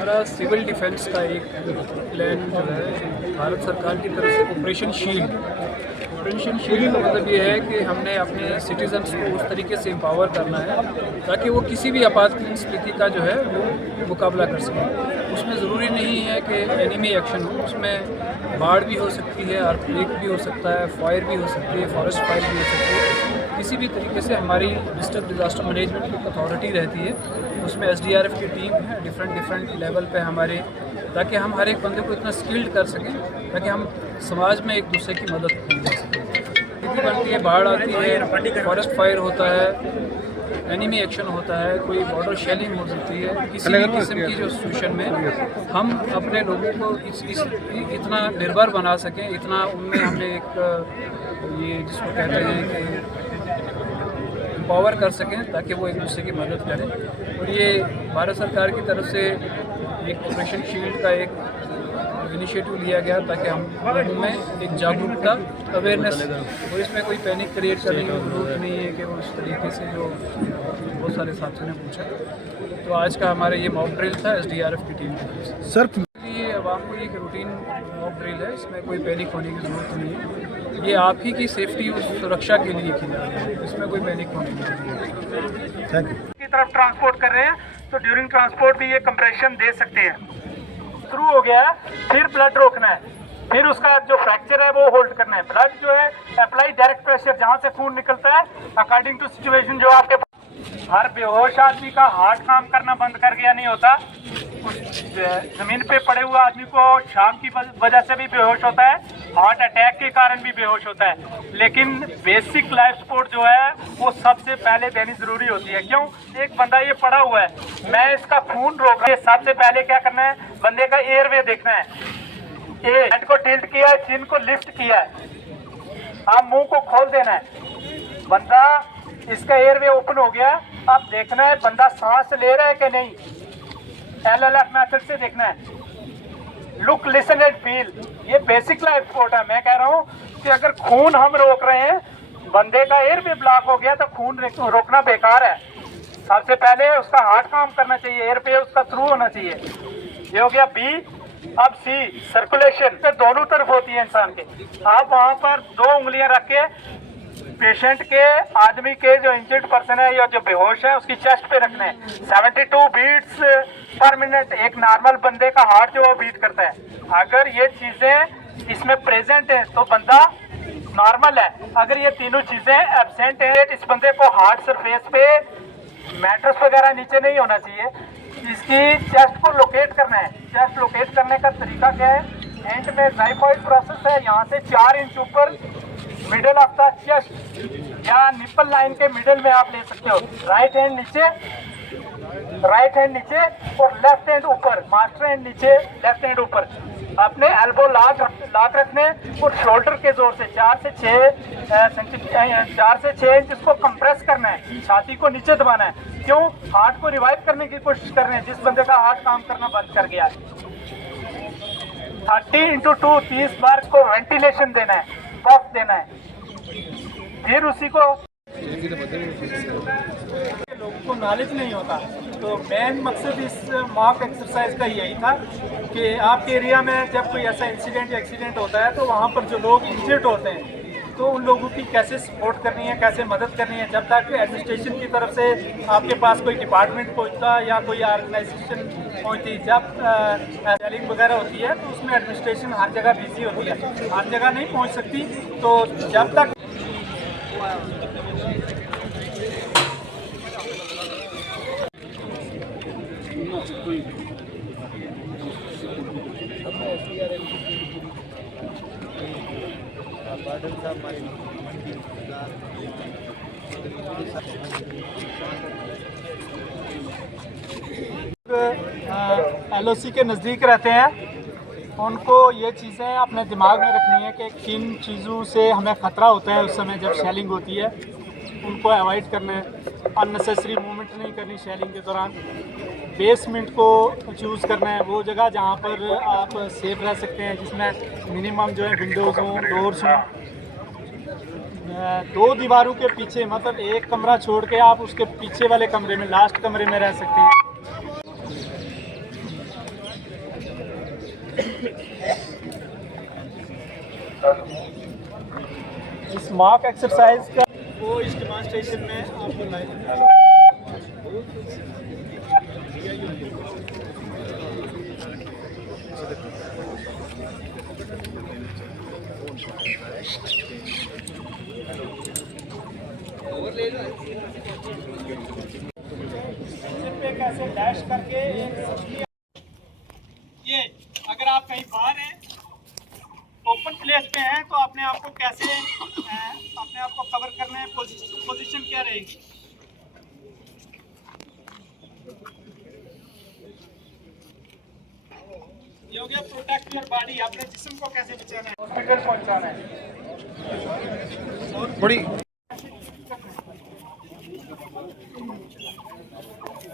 हमारा civil defence का एक प्लान जो है भारत सरकार की तरफ से ऑपरेशन शील्ड का मतलब ये है कि हमने अपने सिटीजन्स को उस तरीके से एम्पावर करना है ताकि वो किसी भी आपातकालीन स्थिति का जो है वो मुकाबला कर सकें। उसमें ज़रूरी नहीं है कि एनिमी एक्शन हो, उसमें बाढ़ भी हो सकती है, अर्थक्वेक भी हो सकता है, फायर भी हो सकती है, फॉरेस्ट फायर भी हो सकती है। किसी भी तरीके से हमारी डिस्ट्रिक्ट डिज़ास्टर मैनेजमेंट की अथॉरिटी रहती है, उसमें SDRF की टीम है डिफरेंट लेवल पे हमारे, ताकि हम हर एक बंदे को इतना स्किल्ड कर सकें ताकि हम समाज में एक दूसरे की मदद कर सकें। स्थिति बनती है, बाढ़ आती है, फॉरेस्ट फायर होता है, एनिमी एक्शन होता है, कोई बॉर्डर शेलिंग हो सकती है, किसी भी किस्म की जो सिचुएशन में हम अपने लोगों को इतना निर्भर बना सकें, इतना उनमें हमें एक ये जिसको कहते हैं कि पावर कर सकें ताकि वो एक दूसरे की मदद करें। और ये भारत सरकार की तरफ से एक ऑपरेशन शील्ड का एक इनिशिएटिव लिया गया ताकि हम लोगों में एक जागरूकता अवेयरनेस, और इसमें कोई पैनिक क्रिएट करने की जरूरत नहीं है कि वो उस तरीके से जो बहुत सारे साथियों ने पूछा। तो आज का हमारा ये मॉक ड्रिल था SDRF की टीम की सर। ये आवाम को एक रूटीन मॉक ड्रिल है, इसमें कोई पैनिक होने की ज़रूरत नहीं है, ये आप ही की सेफ्टी और सुरक्षा के लिए की जा रही है, इसमें कोई पैनिक होने की जरूरत नहीं है। की तरफ ट्रांसपोर्ट कर रहे हैं तो ड्यूरिंग ट्रांसपोर्ट भी ये कंप्रेशन दे सकते हैं। शुरू हो गया है, फिर ब्लड रोकना है, फिर उसका जो फ्रैक्चर है वो होल्ड करना है। ब्लड जो है अप्लाई डायरेक्ट प्रेशर, जहाँ से खून निकलता है अकॉर्डिंग टू सिचुएशन जो आपके हर बेहोश आदमी का हार्ट काम करना बंद कर गया नहीं होता। जमीन पे पड़े हुए आदमी को शाम की वजह से भी बेहोश होता है, हार्ट अटैक के कारण भी बेहोश होता है, लेकिन बेसिक लाइफ सपोर्ट जो है वो सबसे पहले देनी जरूरी होती है। क्यों? एक बंदा ये पड़ा हुआ है, मैं इसका खून रोक रहा हूं, सबसे पहले क्या करना है, बंदे का एयरवे देखना है। हेड को टिल्ट किया है, चिन को लिफ्ट किया है, आप मुंह को खोल देना है, बंदा इसका एयरवे ओपन हो गया। अब देखना है बंदा सांस ले रहा है कि नहीं, LLF मेथड से देखना है। लुक, लिसन एंड फील, ये बेसिक लाइफ सपोर्ट है। मैं कह रहा हूँ कि अगर खून हम रोक रहे हैं, बंदे का एयरवे ब्लॉक हो गया तो खून रोकना बेकार है। सबसे पहले उसका हार्ट काम करना चाहिए, एयरवे उसका थ्रू होना चाहिए। ये हो गया B। अब C, सर्कुलेशन दोनों तरफ होती है इंसान के। आप वहाँ पर 2 उंगलियां रख के पेशेंट के, आदमी के जो इंजर्ड पर्सन है या जो बेहोश है उसकी चेस्ट पे रखना है। 72 बीट्स पर मिनट एक नॉर्मल बंदे का हार्ट जो वो बीट करता है। अगर ये चीजें इसमें प्रेजेंट है तो बंदा नॉर्मल है, अगर ये तीनों चीजें एब्सेंट है, इस बंदे को हार्ट सरफेस पे मैट्रेस वगैरह नीचे नहीं होना चाहिए। इसकी चेस्ट को लोकेट करना है। चेस्ट लोकेट करने का तरीका क्या है, एंड में जाइफॉइड प्रोसेस है, यहाँ से 4 इंच ऊपर मिडल ऑफ द चेस्ट या निप्पल लाइन के मिडल में आप ले सकते हो। राइट हैंड नीचे और लेफ्ट हैंड ऊपर, मास्टर हैंड नीचे, लेफ्ट हैंड ऊपर। अपने एल्बो लॉक रखने और शोल्डर के जोर से 4 से 6 इंच इसको कंप्रेस करना है, छाती को नीचे दबाना है। क्यों? हार्ट को रिवाइव करने की कोशिश कर रहे हैं, जिस बंदे का हार्ट काम करना बंद कर गया है। 30x2 30 बार को वेंटिलेशन देना है, पफ देना है। फिर उसी को लोगों को नॉलेज नहीं होता, तो मेन मकसद इस मॉक एक्सरसाइज का यही था कि आपके एरिया में जब कोई ऐसा एक्सीडेंट होता है तो वहाँ पर जो लोग इंजर्ड होते हैं तो उन लोगों की कैसे सपोर्ट करनी है, कैसे मदद करनी है। जब तक एडमिनिस्ट्रेशन की तरफ से आपके पास कोई डिपार्टमेंट पहुंचता या कोई ऑर्गेनाइजेशन पहुंचती, जब सेलिंग वगैरह होती है तो उसमें एडमिनिस्ट्रेशन हर जगह बिजी होती है, हर जगह नहीं पहुंच सकती। तो जब तक LOC के नज़दीक रहते हैं, उनको ये चीज़ें अपने दिमाग में रखनी है कि किन चीज़ों से हमें ख़तरा होता है उस समय जब शेलिंग होती है, उनको अवॉइड करना है। अननेसेसरी मूवमेंट नहीं करनी शेलिंग के दौरान। बेसमेंट को चूज़ करना है, वो जगह जहाँ पर आप सेफ रह सकते हैं, जिसमें मिनिमम जो है विंडोज़ हों, डोर्स हों। 2 दीवारों के पीछे, मतलब एक कमरा छोड़ के आप उसके पीछे वाले कमरे में, लास्ट कमरे में रह सकते हैं। इस मॉक एक्सरसाइज का वो इस डेमोन्स्ट्रेशन में आपको लाइव पे कैसे डैश करके ये अगर आप कहीं बाहर हैं ओपन प्लेस पे हैं तो अपने आप को कैसे अपने आप को कवर करना है, पोजीशन क्या रहेगी। ये हो गया प्रोटेक्ट योर बॉडी, अपने जिस्म को कैसे बचाना है, हॉस्पिटल पहुंचाना है। बड़ी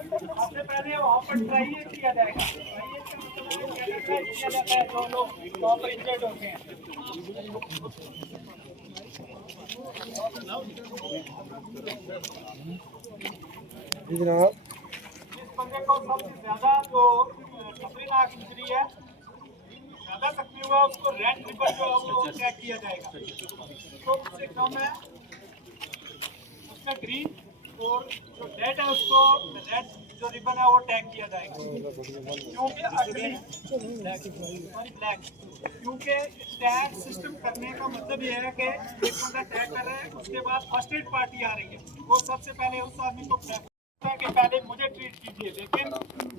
सबसे पहले वहाँ पर ट्राई किया जाएगा, ट्राई किया जाता है जो लोग वहाँ पर इंजर्ड होते हैं। इस बंदे को सबसे ज्यादा जो खतरनाक इंजरी है, ज्यादा जख्मी हुआ उसको रेड रिबन जो है वो टैग किया जाएगा। तो उससे कम है उसका ग्रीन, और जो रेड है उसको रेड जो रिबन है वो टैग किया जाएगा। क्योंकि अगली ब्लैक, क्योंकि टैग सिस्टम करने का मतलब ये है कि एक बंदा टैग कर रहा है, उसके बाद फर्स्ट एड पार्टी आ रही है, वो सबसे पहले उस आदमी को कि पहले मुझे ट्रीट कीजिए, लेकिन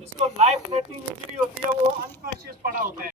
जिसको लाइफ थ्रेटनिंग इंजरी होती है वो अनकॉन्शियस पड़ा होता है,